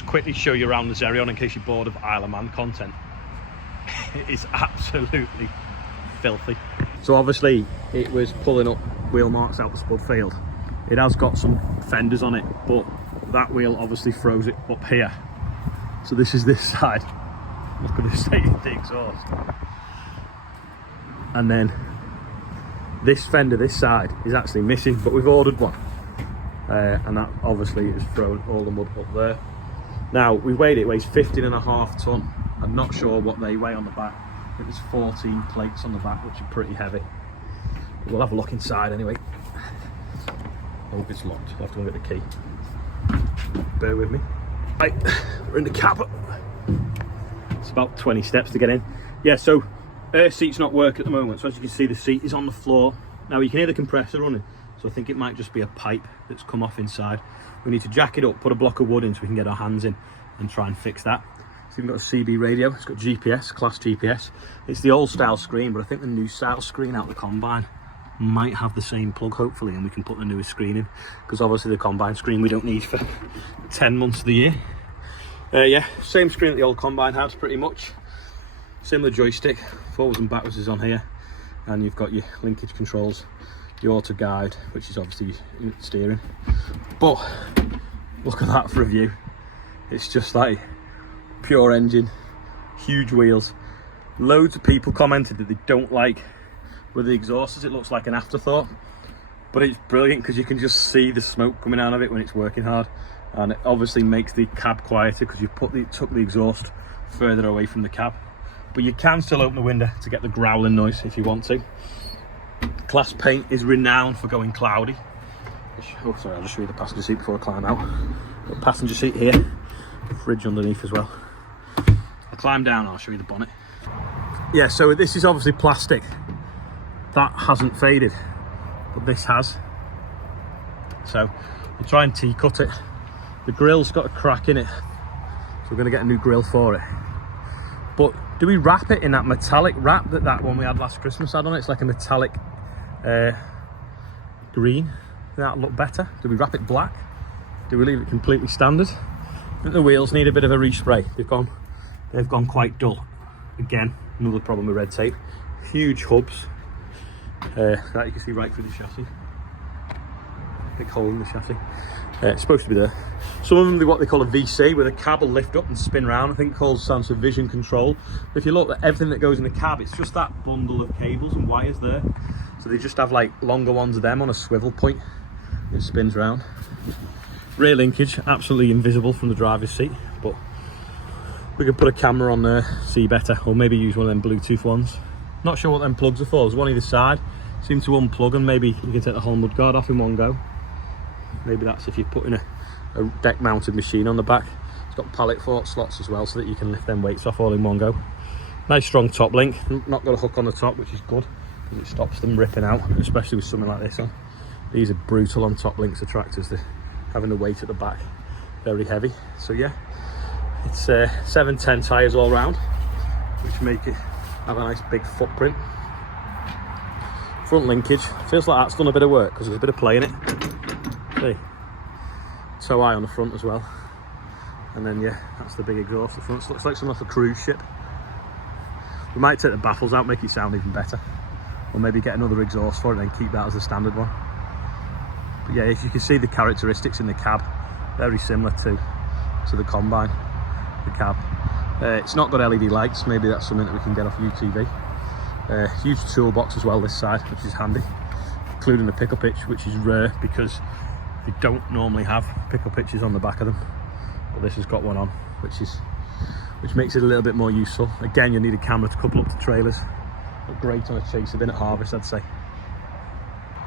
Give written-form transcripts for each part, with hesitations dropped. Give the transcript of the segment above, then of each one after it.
just quickly show you around the Xerion in case you're bored of Isle of Man content. It is absolutely filthy. So obviously it was pulling up wheel marks out the spud field. It has got some fenders on it, but that wheel obviously throws it up here. So this is this side. Look at the state of the exhaust. And then this fender, this side, is actually missing, but we've ordered one. And that obviously has thrown all the mud up there. Now, we weighed it, it weighs 15.5 tonne. I'm not sure what they weigh on the back. It was 14 plates on the back, which are pretty heavy. But we'll have a look inside anyway. I hope it's locked. I'll have to go get the key. Bear with me. Right, we're in the cab. It's about 20 steps to get in. Yeah, so air seat's not working at the moment. So as you can see, the seat is on the floor. Now you can hear the compressor running. So I think it might just be a pipe that's come off inside. We need to jack it up, put a block of wood in so we can get our hands in and try and fix that. It's even got a CB radio, it's got GPS, Claas GPS. It's the old style screen, but I think the new style screen out the Combine might have the same plug, hopefully, and we can put the newest screen in, because obviously the Combine screen we don't need for 10 months of the year. Yeah, same screen that the old Combine had, pretty much. Similar joystick, forwards and backwards is on here, and you've got your linkage controls, your auto guide, which is obviously steering. But look at that for a view. It's just like pure engine, huge wheels. Loads of people commented that they don't like with the exhaust, as it looks like an afterthought, but it's brilliant because you can just see the smoke coming out of it when it's working hard, and it obviously makes the cab quieter because you took the exhaust further away from the cab. But you can still open the window to get the growling noise if you want to. Claas paint is renowned for going cloudy. Oh, sorry, I'll just show you the passenger seat before I climb out. Got a passenger seat here, fridge underneath as well. I'll climb down and I'll show you the bonnet. Yeah, so this is obviously plastic. That hasn't faded, but this has. So we'll try and T-cut it. The grill's got a crack in it, so we're going to get a new grill for it. But do we wrap it in that metallic wrap that one we had last Christmas had on it? It's like a metallic green. That'll look better. Do we wrap it black? Do we leave it completely standard? I think the wheels need a bit of a respray. They've gone quite dull. Again, another problem with red tape. Huge hubs. That you can see right through the chassis. Big hole in the chassis. It's supposed to be there. Some of them do what they call a VC, where the cab will lift up and spin round. I think it stands for vision control. If you look at everything that goes in the cab, it's just that bundle of cables and wires there. So they just have like longer ones of them on a swivel point. It spins round. Rear linkage, absolutely invisible from the driver's seat, but we could put a camera on there, see better, or maybe use one of them Bluetooth ones. Not sure what them plugs are for. There's one either side. Seem to unplug, and maybe you can take the whole mud guard off in one go. Maybe that's if you're putting a deck mounted machine on the back. It's got pallet fork slots as well, so that you can lift them weights off all in one go. Nice strong top link. Not got a hook on the top, which is good because it stops them ripping out, especially with something like this on. These are brutal on top links of tractors. They're having the weight at the back, very heavy. So yeah, it's 710 tyres all round, which make it have a nice big footprint. Front linkage feels like that's done a bit of work because there's a bit of play in it. See, tow eye on the front as well, and then yeah, that's the big exhaust. The front looks like something off a cruise ship. We might take the baffles out, make it sound even better, or maybe get another exhaust for it and then keep that as a standard one. But yeah, if you can see the characteristics in the cab, very similar to the Combine, the cab. It's not got LED lights, maybe that's something that we can get off UTV. Huge toolbox as well this side, which is handy, including the pickup hitch, which is rare because they don't normally have pickup hitches on the back of them, but this has got one on, which makes it a little bit more useful. Again, you need a camera to couple up the trailers. Look great on a chaser bin at harvest, I'd say.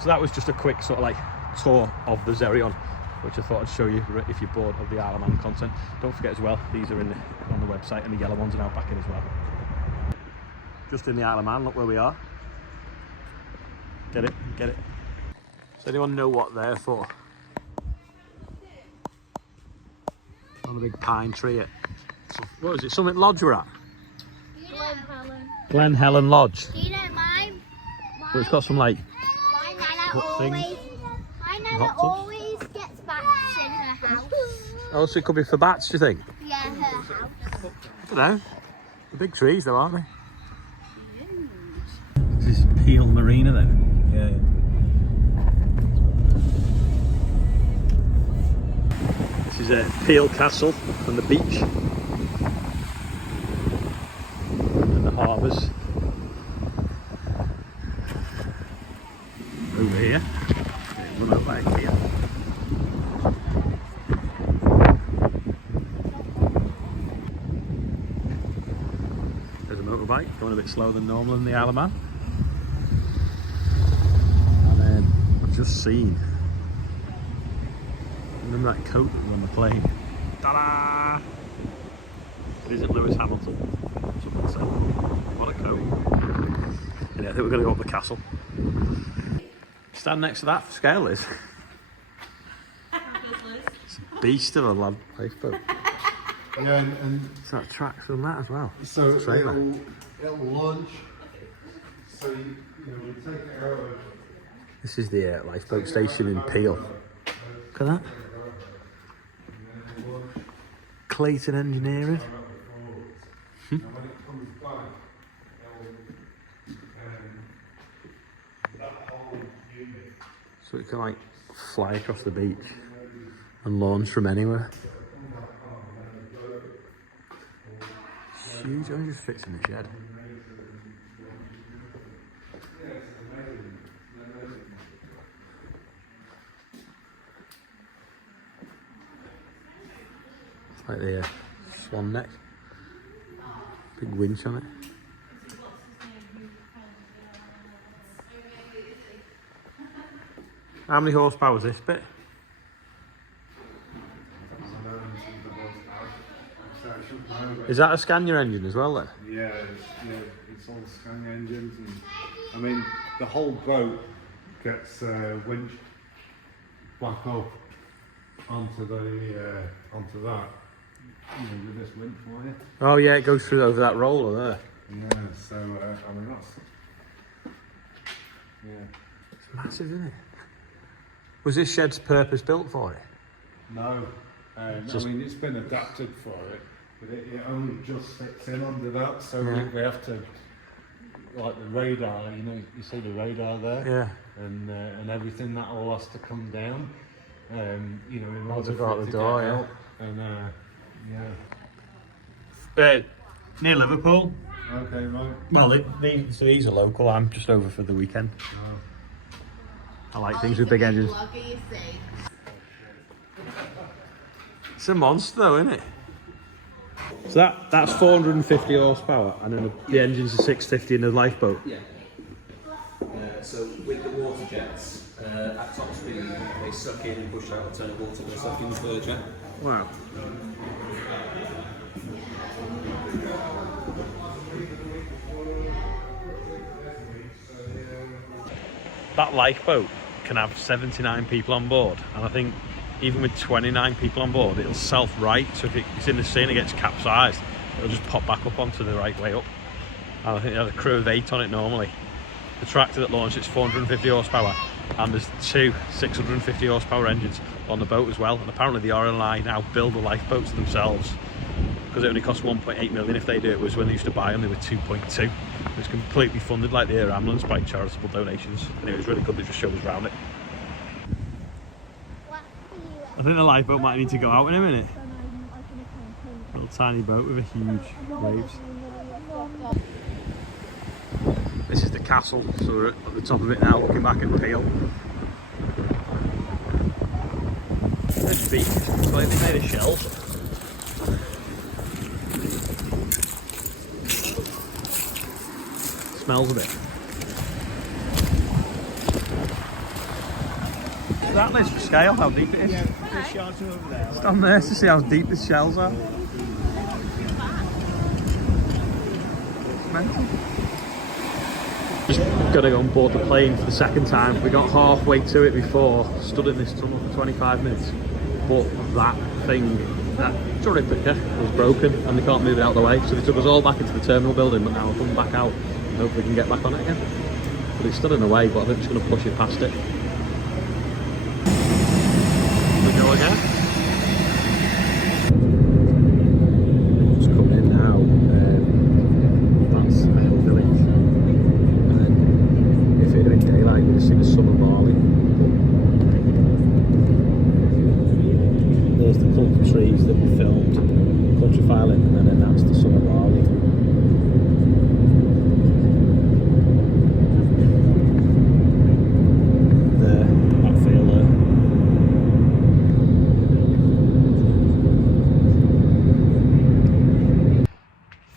So that was just a quick sort of like tour of the Xerion, which I thought I'd show you if you're bored of the Isle of Man content. Don't forget as well, these are on the website, and the yellow ones are now back in as well. Just in the Isle of Man, look where we are. Get it? Get it? Does anyone know what they're for? On a big pine tree. What is it? Summit Lodge we're at? Glen Helen. Glen Helen Lodge. Do you know mine? Well, it's got some like My nana always gets bats in her house. Oh, so it could be for bats, do you think? Yeah, her house. I don't know. The big trees though, aren't they? This is Peel Marina then? Yeah. This is Peel Castle and the beach. And the harbours. Over here. Run over back here. There's a motorbike going a bit slower than normal in the Isle of Man. And then I've just seen, remember that coat that was on the plane? Ta-da! It isn't Lewis Hamilton. Someone said. What a coat. Yeah, I think we're going to go up the castle. Stand next to that for scale, Liz. It's a beast of a lifeboat. Yeah, and It's that tracks from that as well. so Trailer. it'll launch. So you take it out of. This is the lifeboat station in Peel. Look at that. Clayton Engineering. And when it comes back, that whole unit. So it can like fly across the beach and launch from anywhere. Huge, it only just fits in the shed. It's like the swan neck. Big winch on it. How many horsepower is this bit? Is that a Scania engine as well then? Yeah, it's all Scania engines, and I mean the whole boat gets winched back up onto that. With this winch for you. Oh yeah, it goes through over that roller there. Yeah, so I mean that's It's massive, isn't it? Was this shed's purpose built for it? no. I mean it's been adapted for it, but it only just fits in under that. So we have to, like the radar. You see the radar there. Yeah. And everything that all has to come down. In order to go out for it the to door, get yeah. out. And Near Liverpool. okay, right. Well, so these are local. I'm just over for the weekend. I like things with big engines. It's a monster though, isn't it? So that's 450 horsepower, and then the engine's a 650 in the lifeboat. Yeah. So with the water jets, at top speed, they suck in and push out a ton of water by sucking the third jet. Wow. That lifeboat can have 79 people on board, and I think even with 29 people on board, it'll self-right. So if it's in the sea and it gets capsized, it'll just pop back up onto the right way up. And I think they have a crew of 8 on it normally. The tractor that launched it's 450 horsepower, and there's 2 650 horsepower engines on the boat as well. And apparently the RNLI now build the lifeboats themselves, because it only costs 1.8 million if they do it, whereas when they used to buy them they were 2.2. It's completely funded like the air ambulance by charitable donations, and it was really good. They just showed us around it. I think the lifeboat might need to go out in a minute. Little tiny boat with a huge waves. This is the castle, so we're at the top of it now, looking back at Peel. This beach is completely made of shells. Smells a bit. Is that list for scale, how deep it is? Stand there to see how deep the shells are. Mental. Just got to go on board the plane for the second time. We got halfway to it before, stood in this tunnel for 25 minutes. But that thing, that turret picker was broken and they can't move it out of the way. So they took us all back into the terminal building, but now we're coming back out and hopefully we can get back on it again. But it's still in the way, but I think it's going to push it past it. We go again. filing, and then that's the summer barley. There, that field there.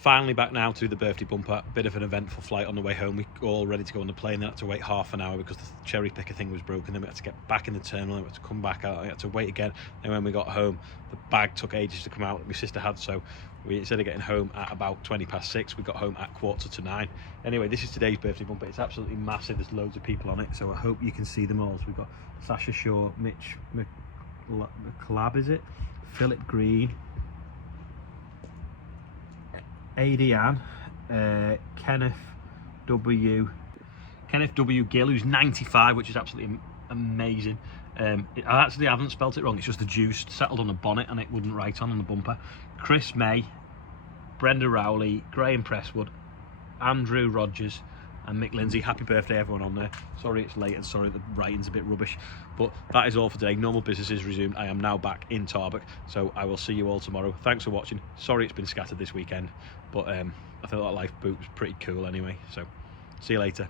Finally back now to the birthday bumper. Bit of an eventful flight on the way home. We were all ready to go on the plane. Then had to wait half an hour because the cherry picker thing was broken. Then we had to get back in the terminal. Then we had to come back out. We had to wait again. And when we got home, the bag took ages to come out that my sister had. So we, instead of getting home at about 6:20, we got home at 8:45. Anyway, this is today's birthday bumper. It's absolutely massive. There's loads of people on it. So I hope you can see them all. So we've got Sasha Shaw, Mitch McClab, is it? Philip Green, Adian, Kenneth W. Gill, who's 95, which is absolutely amazing. I actually haven't spelt it wrong. It's just the juice settled on the bonnet and it wouldn't write on the bumper. Chris May, Brenda Rowley, Graham Presswood, Andrew Rogers, and Mick Lindsay. Happy birthday, everyone on there. Sorry it's late and sorry the writing's a bit rubbish, but that is all for today. Normal business is resumed. I am now back in Tarbuck, so I will see you all tomorrow. Thanks for watching. Sorry it's been scattered this weekend, but I feel like lifeboat was pretty cool anyway, so see you later.